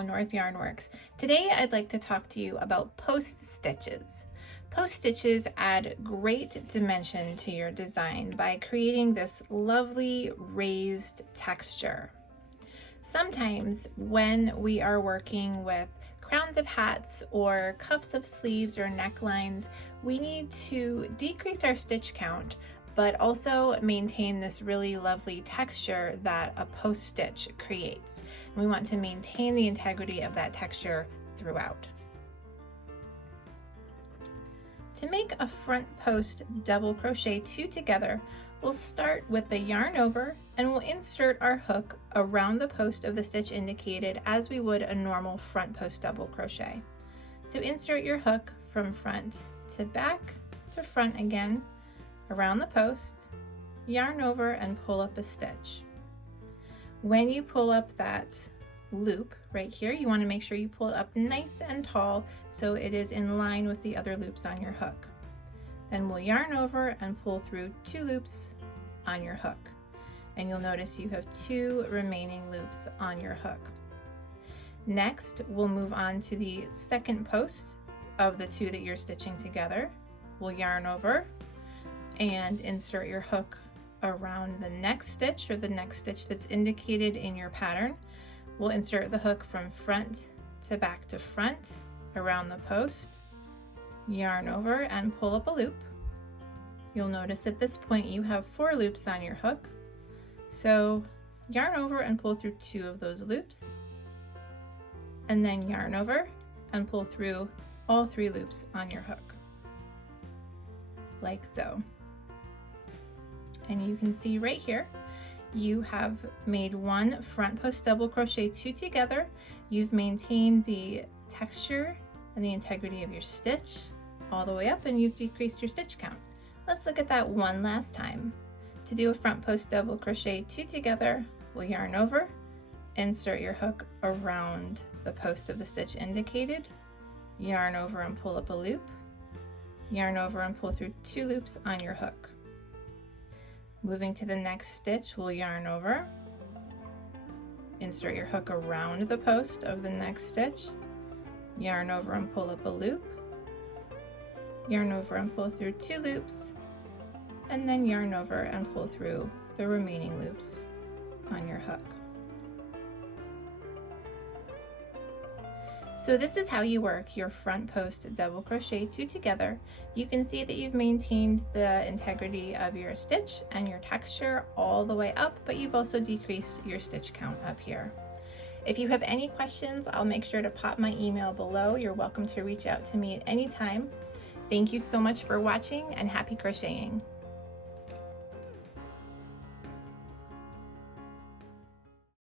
GoNorthYarnWorks. Today I'd like to talk to you about post stitches. Post stitches add great dimension to your design by creating this lovely raised texture. Sometimes when we are working with crowns of hats or cuffs of sleeves or necklines, we need to decrease our stitch count but also maintain this really lovely texture that a post stitch creates. And we want to maintain the integrity of that texture throughout. To make a front post double crochet 2 together, we'll start with the yarn over and we'll insert our hook around the post of the stitch indicated as we would a normal front post double crochet. So insert your hook from front to back to front again, around the post, yarn over and pull up a stitch. When you pull up that loop right here, you want to make sure you pull it up nice and tall so it is in line with the other loops on your hook. Then we'll yarn over and pull through 2 loops on your hook. And you'll notice you have 2 remaining loops on your hook. Next, we'll move on to the second post of the 2 that you're stitching together. We'll yarn over and insert your hook around the next stitch or the next stitch that's indicated in your pattern. We'll insert the hook from front to back to front around the post, yarn over and pull up a loop. You'll notice at this point you have 4 loops on your hook. So yarn over and pull through 2 of those loops, and then yarn over and pull through all 3 loops on your hook, like so. And you can see right here, you have made 1 front post double crochet 2 together. You've maintained the texture and the integrity of your stitch all the way up, and you've decreased your stitch count. Let's look at that one last time. To do a front post double crochet 2 together, we'll yarn over, insert your hook around the post of the stitch indicated, yarn over and pull up a loop, yarn over and pull through 2 loops on your hook. Moving to the next stitch, we'll yarn over, insert your hook around the post of the next stitch, yarn over and pull up a loop, yarn over and pull through 2 loops, and then yarn over and pull through the remaining loops on your hook. So this is how you work your front post double crochet 2 together. You can see that you've maintained the integrity of your stitch and your texture all the way up, but you've also decreased your stitch count up here. If you have any questions, I'll make sure to pop my email below. You're welcome to reach out to me at any time. Thank you so much for watching and happy crocheting.